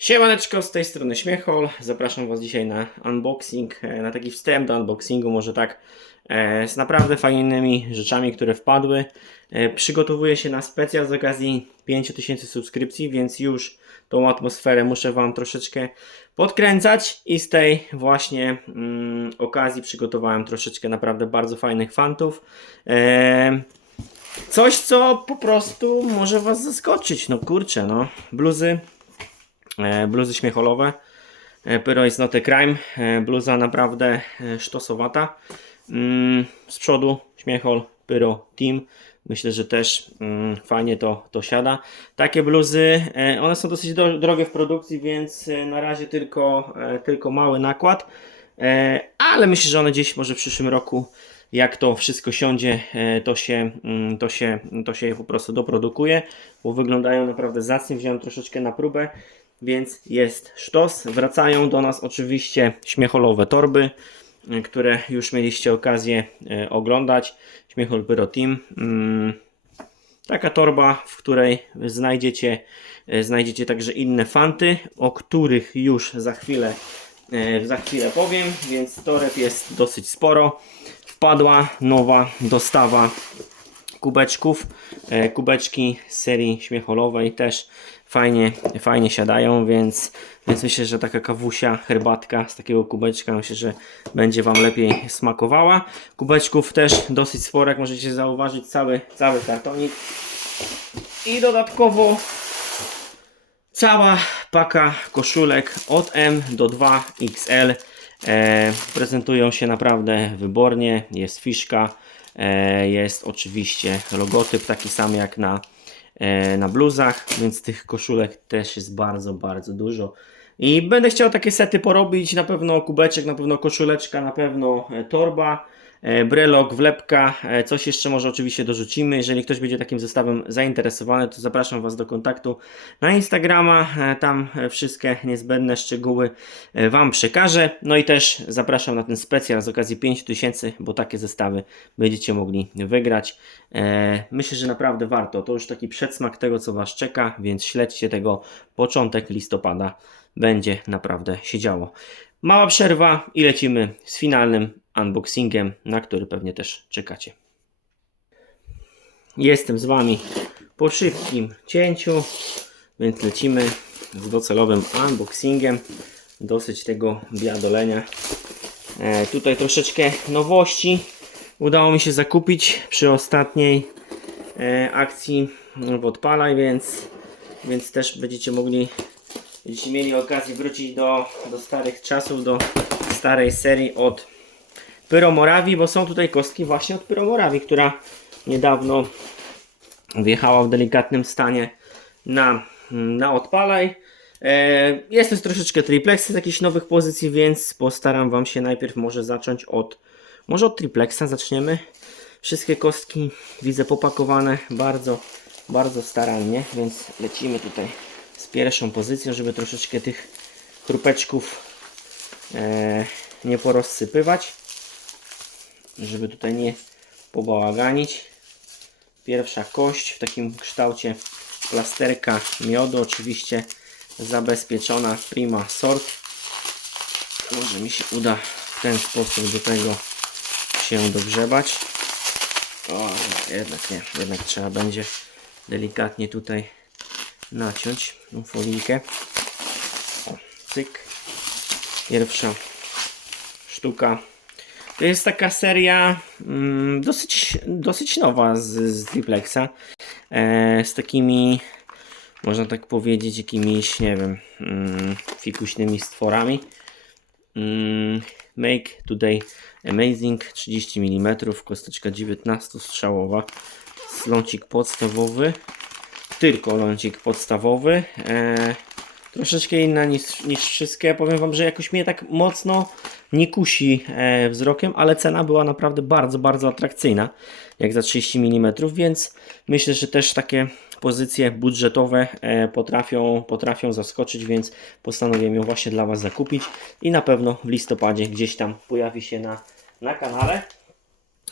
Siemaneczko, z tej strony Śmiechol. Zapraszam Was dzisiaj na unboxing, e, na taki wstęp do unboxingu, może tak, e, z naprawdę fajnymi rzeczami, które wpadły. E, Przygotowuję się na specjal z okazji 5000 subskrypcji, więc już tą atmosferę muszę Wam troszeczkę podkręcać i z tej właśnie mm, okazji przygotowałem troszeczkę naprawdę bardzo fajnych fantów. E, Coś, co po prostu może Was zaskoczyć. No kurczę, no. Bluzy, bluzy śmiecholowe. E, Pyro is not crime. E, bluza naprawdę e, sztosowata. Mm, z przodu śmiechol, pyro, team. Myślę, że też mm, fajnie to, to siada. Takie bluzy, e, one są dosyć do, drogie w produkcji, więc e, na razie tylko, e, tylko mały nakład. E, ale myślę, że one gdzieś może w przyszłym roku, jak to wszystko siądzie, e, to się, mm, to się, to się po prostu doprodukuje, bo wyglądają naprawdę zacnie. Wziąłem troszeczkę na próbę, więc jest sztos. Wracają do nas oczywiście śmiecholowe torby, e, które już mieliście okazję e, oglądać. Śmiechol Pyro Team. Mm, Taka torba, w której znajdziecie, e, znajdziecie także inne fanty, o których już za chwilę, za chwilę powiem, więc toreb jest dosyć sporo. Wpadła nowa dostawa kubeczków. Kubeczki serii śmiecholowej też fajnie, fajnie siadają, więc, więc myślę, że taka kawusia, herbatka z takiego kubeczka myślę, że będzie Wam lepiej smakowała. Kubeczków też dosyć sporo, jak możecie zauważyć, cały, cały kartonik. I dodatkowo cała paka koszulek od M do 2XL. E, prezentują się naprawdę wybornie. Jest fiszka, e, jest oczywiście logotyp taki sam jak na, na bluzach, więc tych koszulek też jest bardzo, bardzo dużo. I będę chciał takie sety porobić, na pewno kubeczek, na pewno koszuleczka, na pewno e, torba, e, brelok, wlepka, e, coś jeszcze może oczywiście dorzucimy. Jeżeli ktoś będzie takim zestawem zainteresowany, to zapraszam Was do kontaktu na Instagrama, e, tam e, wszystkie niezbędne szczegóły e, Wam przekażę. No i też zapraszam na ten specjal z okazji 5000, bo takie zestawy będziecie mogli wygrać. E, Myślę, że naprawdę warto. To już taki przedsmak tego, co Was czeka, więc śledźcie tego początek listopada będzie naprawdę się działo. Mała przerwa i lecimy z finalnym unboxingiem, na który pewnie też czekacie. Jestem z Wami po szybkim cięciu, więc lecimy z docelowym unboxingiem. Dosyć tego biadolenia. E, tutaj troszeczkę nowości udało mi się zakupić przy ostatniej e, akcji w Odpalaj, więc, więc też będziecie mogli Będziecie mieli okazję wrócić do, do starych czasów, do starej serii od Pyromorawi, bo są tutaj kostki właśnie od Pyromorawi, która niedawno wjechała w delikatnym stanie na, na odpalaj. E, jest też troszeczkę triplex z jakichś nowych pozycji, więc postaram Wam się najpierw może zacząć od może od triplexa zaczniemy. Wszystkie kostki widzę popakowane bardzo, bardzo starannie, więc lecimy tutaj z pierwszą pozycją, żeby troszeczkę tych chrupeczków e, nie porozsypywać, żeby tutaj nie pobałaganić. Pierwsza kość w takim kształcie plasterka miodu, oczywiście zabezpieczona prima sort. Może mi się uda w ten sposób do tego się dogrzebać. O, jednak nie, jednak trzeba będzie delikatnie tutaj naciąć tą folijkę. O, cyk. Pierwsza sztuka. To jest taka seria mm, dosyć, dosyć nowa z, z Triplexa. E, z takimi, można tak powiedzieć, jakimiś, nie wiem, mm, fikuśnymi stworami. Mm, make Today Amazing 30 mm, kosteczka 19 strzałowa, slącik podstawowy, tylko lącik podstawowy. E, troszeczkę inna niż, niż wszystkie. Powiem Wam, że jakoś mnie tak mocno nie kusi e, wzrokiem, ale cena była naprawdę bardzo, bardzo atrakcyjna, jak za 30 mm, więc myślę, że też takie pozycje budżetowe e, potrafią, potrafią zaskoczyć, więc postanowiłem ją właśnie dla Was zakupić i na pewno w listopadzie gdzieś tam pojawi się na, na kanale.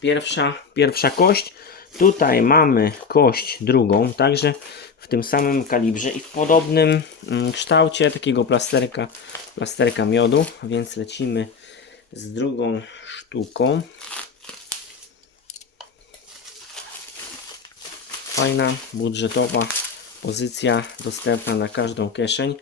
Pierwsza, pierwsza kość. Tutaj mamy kość drugą, także w tym samym kalibrze i w podobnym mm, kształcie takiego plasterka, plasterka miodu, więc lecimy z drugą sztuką. Fajna, budżetowa pozycja, dostępna na każdą kieszeń.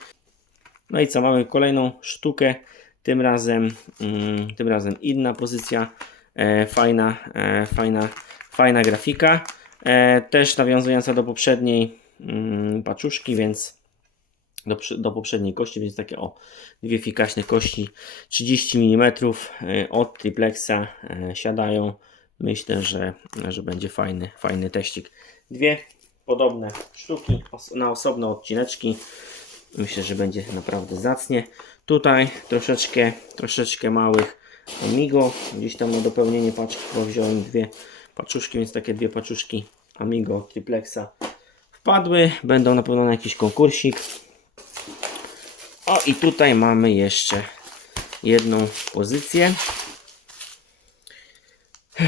No i co, mamy kolejną sztukę, tym razem, mm, tym razem inna pozycja, e, fajna, e, fajna, fajna grafika, e, też nawiązująca do poprzedniej mm, paczuszki, więc do, do poprzedniej kości, więc takie o, dwie fikaśne kości 30 mm e, od triplexa e, siadają. Myślę, że, że będzie fajny, fajny teścik. Dwie podobne sztuki na osobne odcineczki. Myślę, że będzie naprawdę zacnie. Tutaj troszeczkę, troszeczkę małych Amigo. Gdzieś tam na dopełnienie paczki, wziąłem dwie paczuszki, więc takie dwie paczuszki Amigo triplexa wpadły. Będą na pewno na jakiś konkursik. O i tutaj mamy jeszcze jedną pozycję.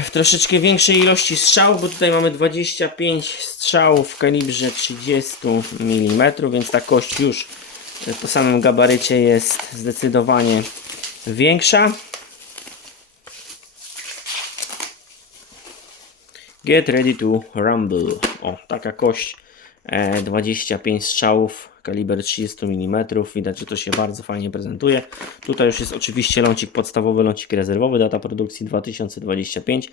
W troszeczkę większej ilości strzałów, bo tutaj mamy 25 strzałów w kalibrze 30 mm, więc ta kość już po samym gabarycie jest zdecydowanie większa. Get ready to rumble. O, taka kość. E, 25 strzałów, kaliber 30 mm. Widać, że to się bardzo fajnie prezentuje. Tutaj już jest oczywiście lącik podstawowy, lącik rezerwowy. Data produkcji 2025.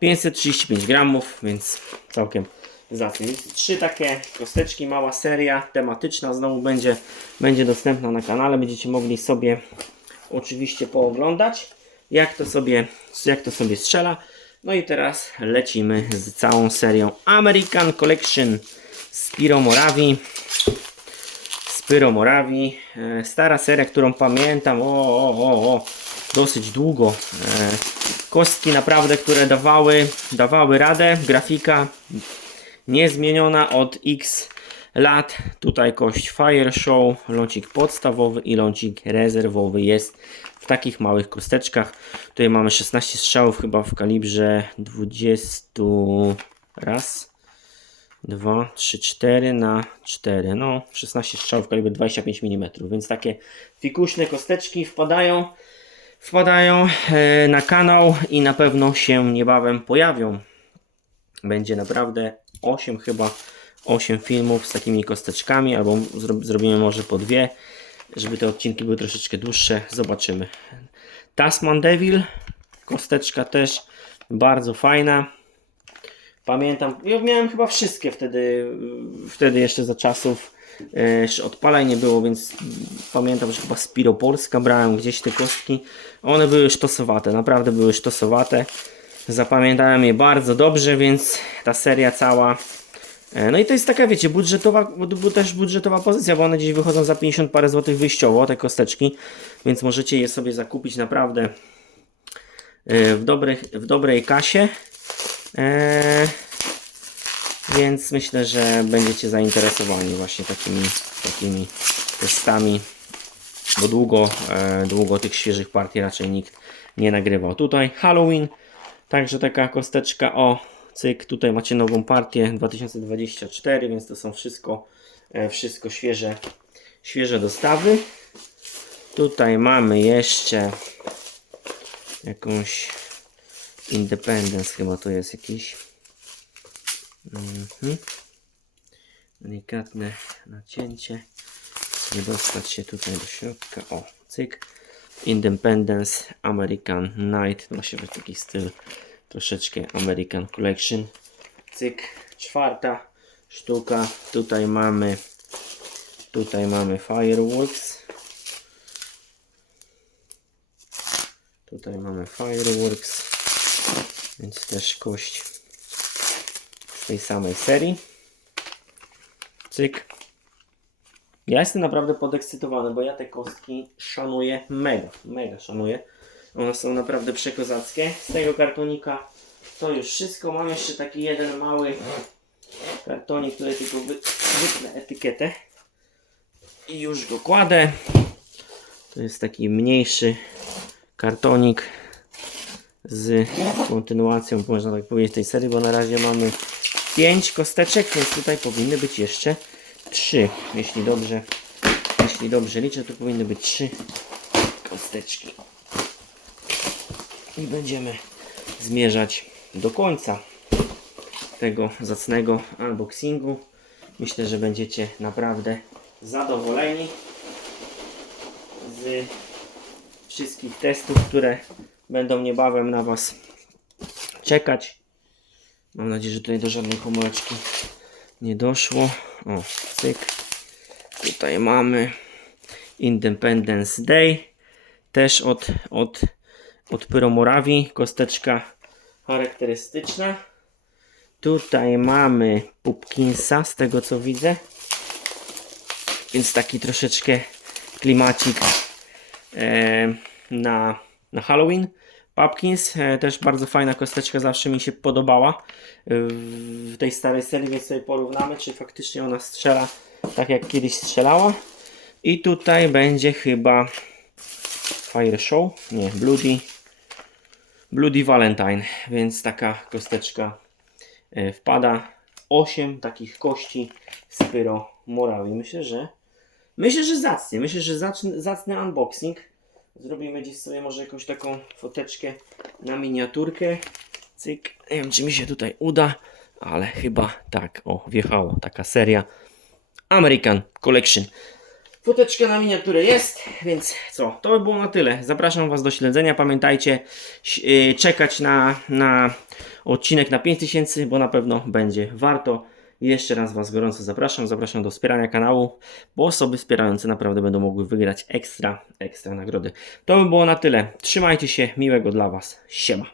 535 gramów, więc całkiem. Więc Trzy takie kosteczki, mała seria tematyczna. Znowu będzie, będzie dostępna na kanale. Będziecie mogli sobie oczywiście pooglądać, jak to sobie, jak to sobie strzela. No i teraz lecimy z całą serią American Collection Spiro Morawi. Spyro Morawi. E, Stara seria, którą pamiętam. O, o, o, o. Dosyć długo. E, Kostki naprawdę, które dawały, dawały radę. Grafika niezmieniona od X lat. Tutaj kość Fire Show, lącik podstawowy i lącik rezerwowy jest w takich małych kosteczkach. Tutaj mamy 16 strzałów chyba w kalibrze 20 raz. 2, 3, 4 na 4. No, 16 strzałów w kalibrze 25 mm, więc takie fikuśne kosteczki wpadają, wpadają e, na kanał i na pewno się niebawem pojawią. Będzie naprawdę 8 chyba 8 filmów z takimi kosteczkami, albo zro, zrobimy może po dwie, żeby te odcinki były troszeczkę dłuższe. Zobaczymy. Tasman Devil, kosteczka też bardzo fajna. Pamiętam, ja miałem chyba wszystkie wtedy, wtedy jeszcze za czasów e, jeszcze odpalaj nie było, więc pamiętam, że chyba Spiro Polska brałem gdzieś te kostki. One były sztosowate, naprawdę były sztosowate. Zapamiętałem je bardzo dobrze, więc ta seria cała. e, No i to jest taka, wiecie, budżetowa, bu- bu- też budżetowa pozycja, bo one gdzieś wychodzą za 50 parę złotych wyjściowo, te kosteczki, więc możecie je sobie zakupić naprawdę e, w, dobrych, w dobrej kasie. Eee, więc myślę, że będziecie zainteresowani właśnie takimi, takimi testami, bo długo, e, długo tych świeżych partii raczej nikt nie nagrywał. Tutaj Halloween, także taka kosteczka o cyk, tutaj macie nową partię 2024, więc to są wszystko, e, wszystko świeże, świeże dostawy. Tutaj mamy jeszcze jakąś Independence chyba to jest jakiś. Mhm. Delikatne nacięcie. Nie dostać się tutaj do środka. O, cyk. Independence American Night. To musi być taki styl troszeczkę American Collection. Cyk. Czwarta sztuka. Tutaj mamy tutaj mamy Fireworks. Tutaj mamy Fireworks. Więc też kość z tej samej serii. Cyk. Ja jestem naprawdę podekscytowany, bo ja te kostki szanuję mega, mega szanuję. One są naprawdę przekozackie. Z tego kartonika to już wszystko. Mam jeszcze taki jeden mały kartonik, który tylko wy, wytnę etykietę. I już go kładę. To jest taki mniejszy kartonik z kontynuacją, można tak powiedzieć, tej serii, bo na razie mamy 5 kosteczek, więc tutaj powinny być jeszcze trzy, jeśli dobrze, jeśli dobrze liczę, to powinny być trzy kosteczki. I będziemy zmierzać do końca tego zacnego unboxingu. Myślę, że będziecie naprawdę zadowoleni z wszystkich testów, które będą niebawem na Was czekać. Mam nadzieję, że tutaj do żadnej pomyłeczki nie doszło. O, cyk. Tutaj mamy Independence Day. Też od, od, od Pyromorawi. Kosteczka charakterystyczna. Tutaj mamy Pupkinsa, z tego co widzę. Więc taki troszeczkę klimacik e, na, na Halloween. Pumpkins, e, też bardzo fajna kosteczka, zawsze mi się podobała e, w tej starej serii, więc sobie porównamy, czy faktycznie ona strzela tak jak kiedyś strzelała. I tutaj będzie chyba Fire Show, nie, Bloody, Bloody Valentine, więc taka kosteczka e, wpada. 8 takich kości z Pyro Morawi. Myślę, że myślę, że zacnie. Myślę, że zacny unboxing. Zrobimy gdzieś sobie może jakąś taką foteczkę na miniaturkę. Cyk. Nie wiem, czy mi się tutaj uda, ale chyba tak. O, wjechało. Taka seria American Collection. Foteczka na miniaturę jest, więc co, to by było na tyle. Zapraszam Was do śledzenia. Pamiętajcie, yy, czekać na, na odcinek na 5000, bo na pewno będzie warto. Jeszcze raz Was gorąco zapraszam, zapraszam do wspierania kanału, bo osoby wspierające naprawdę będą mogły wygrać ekstra, ekstra nagrody. To by było na tyle. Trzymajcie się, miłego dla Was. Siema.